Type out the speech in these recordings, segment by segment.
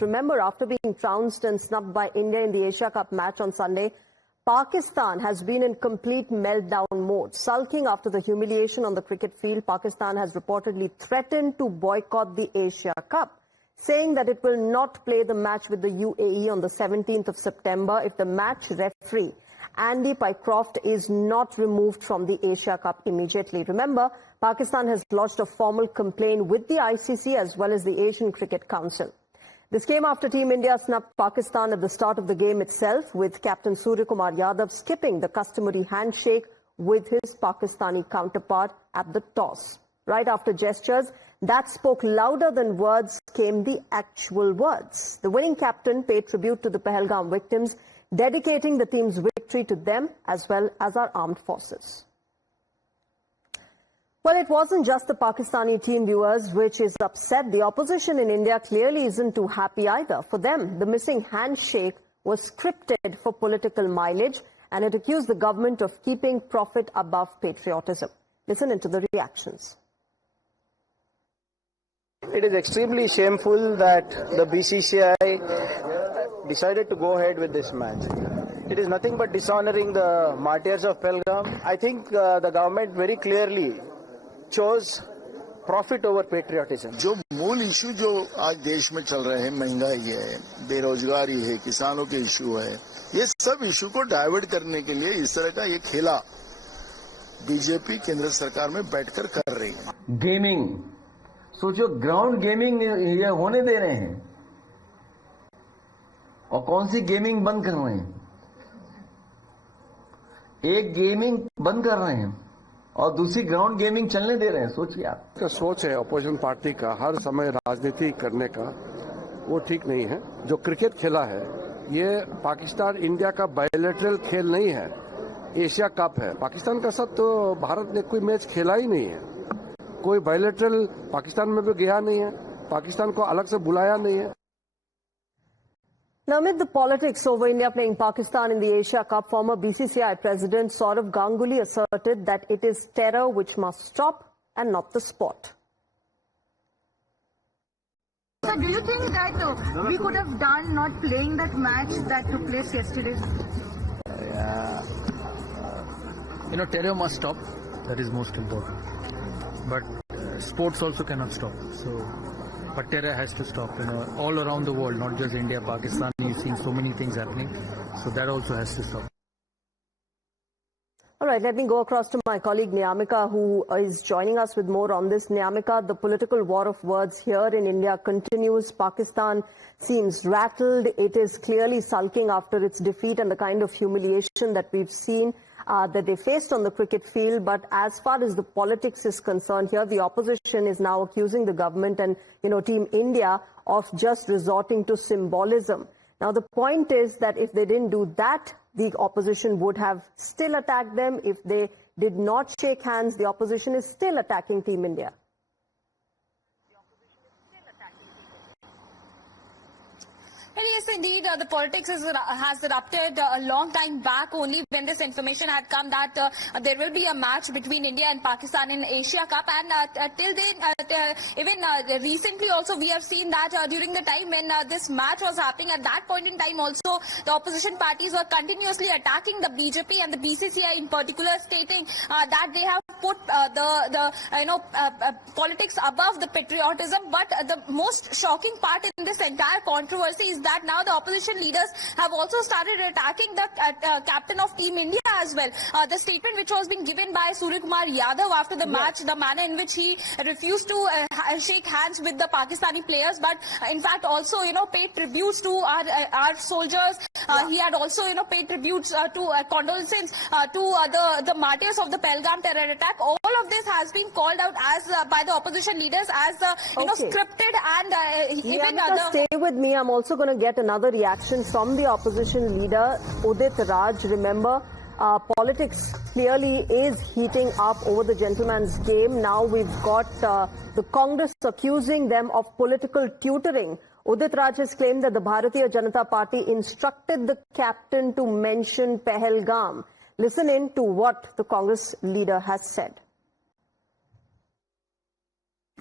remember, after being trounced and snubbed by India in the Asia Cup match on Sunday, Pakistan has been in complete meltdown mode. Sulking after the humiliation on the cricket field, Pakistan has reportedly threatened to boycott the Asia Cup, saying that it will not play the match with the UAE on the 17th of September if the match referee Andy Pycroft is not removed from the Asia Cup immediately. Remember, Pakistan has lodged a formal complaint with the ICC as well as the Asian Cricket Council. This came after Team India snubbed Pakistan at the start of the game itself, with Captain Suryakumar Yadav skipping the customary handshake with his Pakistani counterpart at the toss. Right after gestures that spoke louder than words came the actual words. The winning captain paid tribute to the Pahalgam victims, dedicating the team's victory to them as well as our armed forces. Well, it wasn't just the Pakistani team, viewers, which is upset. The opposition in India clearly isn't too happy either. For them, the missing handshake was scripted for political mileage, and it accused the government of keeping profit above patriotism. Listen into the reactions. It is extremely shameful that the BCCI decided to go ahead with this match. It is nothing but dishonoring the martyrs of Pahalgam. I think the government very clearly chose profit over patriotism. जो मूल issue जो आज देश में चल रहे हैं, महंगाई है, बेरोजगारी है, किसानों के इशू है, ये सब इशू को डाइवर्ट करने के लिए इस तरह का ये खेला बीजेपी केंद्र सरकार में बैठकर कर रही है. गेमिंग, सोचो ग्राउंड गेमिंग ये होने दे रहे हैं और कौन सी गेमिंग बंद कर रहे हैं? एक गेमिंग बंद कर रहे हैं और दूसरी ग्राउंड गेमिंग चलने दे रहे हैं. सोचिए आप. का सोच है अपोजिशन पार्टी का हर समय राजनीति करने का, वो ठीक नहीं है. जो क्रिकेट खेला है ये पाकिस्तान इंडिया का बायलैटरल खेल नहीं है, एशिया कप है. पाकिस्तान का साथ तो भारत ने कोई मैच खेला ही नहीं है. कोई बायलैटरल पाकिस्तान में भी गया नहीं है, पाकिस्तान को अलग से बुलाया नहीं है. Now, amid the politics over India playing Pakistan in the Asia Cup, former BCCI President Sourav Ganguly asserted that it is terror which must stop and not the sport. So do you think that we could have done not playing that match that took place yesterday? Terror must stop. That is most important. But sports also cannot stop. But terror has to stop, all around the world, not just India, Pakistan. You've seen so many things happening. So that also has to stop. All right, let me go across to my colleague Niyamika, who is joining us with more on this. Niyamika, the political war of words here in India continues. Pakistan seems rattled. It is clearly sulking after its defeat and the kind of humiliation that we've seen that they faced on the cricket field. But as far as the politics is concerned here, the opposition is now accusing the government and, Team India of just resorting to symbolism. Now, the point is that if they didn't do that, the opposition would have still attacked them. If they did not shake hands, the opposition is still attacking Team India. Well, yes, indeed, the politics has erupted a long time back, only when this information had come that there will be a match between India and Pakistan in Asia Cup. And till then, even recently also, we have seen that during the time when this match was happening, at that point in time also, the opposition parties were continuously attacking the BJP and the BCCI in particular, stating that they have put politics above the patriotism. But the most shocking part in this entire controversy is that now the opposition leaders have also started attacking the captain of Team India as well. The statement which was being given by Suryakumar Yadav after the match, the manner in which he refused to shake hands with the Pakistani players, but in fact also, paid tributes to our soldiers. He had also, paid tributes to condolences to the martyrs of the Pahalgam terror attack. All of this has been called out as by the opposition leaders as scripted and even stay with me. I'm also going to get another reaction from the opposition leader Udit Raj. Remember, politics clearly is heating up over the gentleman's game. Now we've got the Congress accusing them of political tutoring. Udit Raj has claimed that the Bharatiya Janata Party instructed the captain to mention Pahalgam. Listen in to what the Congress leader has said.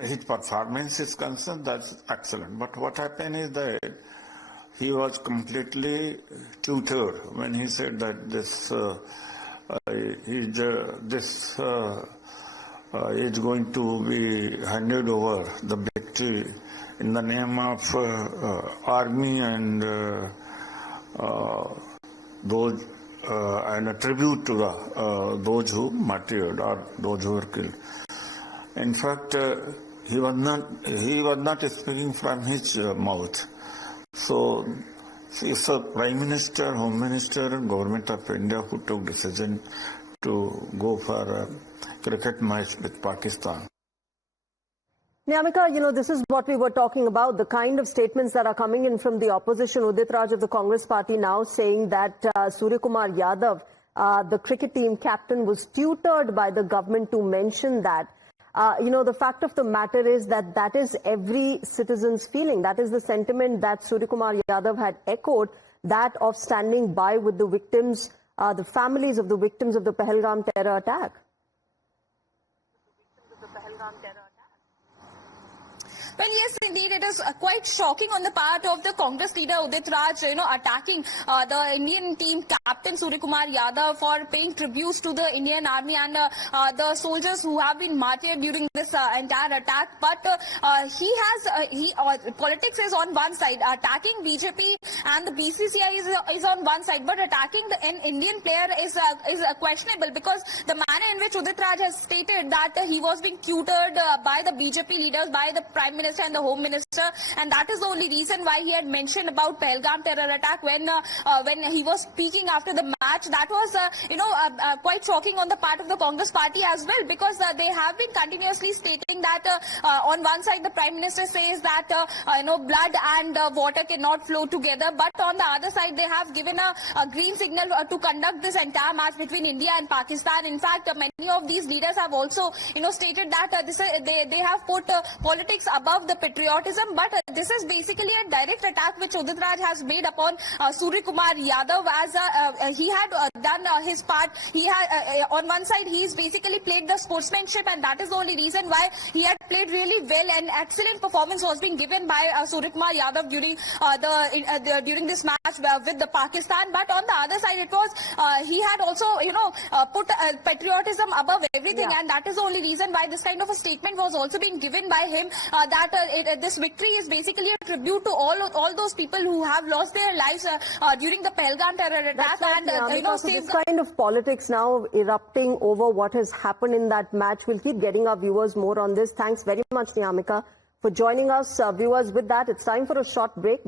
his performance is concerned, that's excellent. But what happened is that he was completely tutored when he said that this is going to be handed over the victory in the name of army and those and a tribute to those who martyred or those who were killed. In fact, he was not speaking from his mouth. So it's the Prime Minister, Home Minister and Government of India who took decision to go for a cricket match with Pakistan. Niyamika, this is what we were talking about, the kind of statements that are coming in from the opposition. Udit Raj of the Congress Party now saying that Surya Kumar Yadav, the cricket team captain, was tutored by the government to mention that. The fact of the matter is that that is every citizen's feeling. That is the sentiment that Surya Kumar Yadav had echoed, that of standing by with the victims, the families of the victims of the Pahalgam terror attack. Well, yes, indeed, it is quite shocking on the part of the Congress leader Udit Raj, attacking the Indian team captain Surya Kumar Yadav for paying tributes to the Indian army and the soldiers who have been martyred during this entire attack. But politics is on one side, attacking BJP and the BCCI is on one side, but attacking an Indian player is questionable, because the manner in which Udit Raj has stated that he was being tutored by the BJP leaders, by the Prime Minister and the Home Minister, and that is the only reason why he had mentioned about Pahalgam terror attack when he was speaking after the match. That was quite shocking on the part of the Congress Party as well, because they have been continuously stating that on one side the Prime Minister says that blood and water cannot flow together, but on the other side they have given a green signal to conduct this entire match between India and Pakistan. In fact, many of these leaders have also stated that they have put politics above the patriotism, but this is basically a direct attack which Udit Raj has made upon Surya Kumar Yadav, as he had done his part. He had on one side he's basically played the sportsmanship, and that is the only reason why he had played really well, and excellent performance was being given by Surya Kumar Yadav during this match with the Pakistan. But on the other side, it was he had also put patriotism above everything, and that is the only reason why this kind of a statement was also being given by him, that this victory is basically a tribute to all those people who have lost their lives during the Pahalgam terror attack. So this kind of politics now erupting over what has happened in that match. We'll keep getting our viewers more on this. Thanks very much, Niyamika, for joining us. Viewers, with that, it's time for a short break.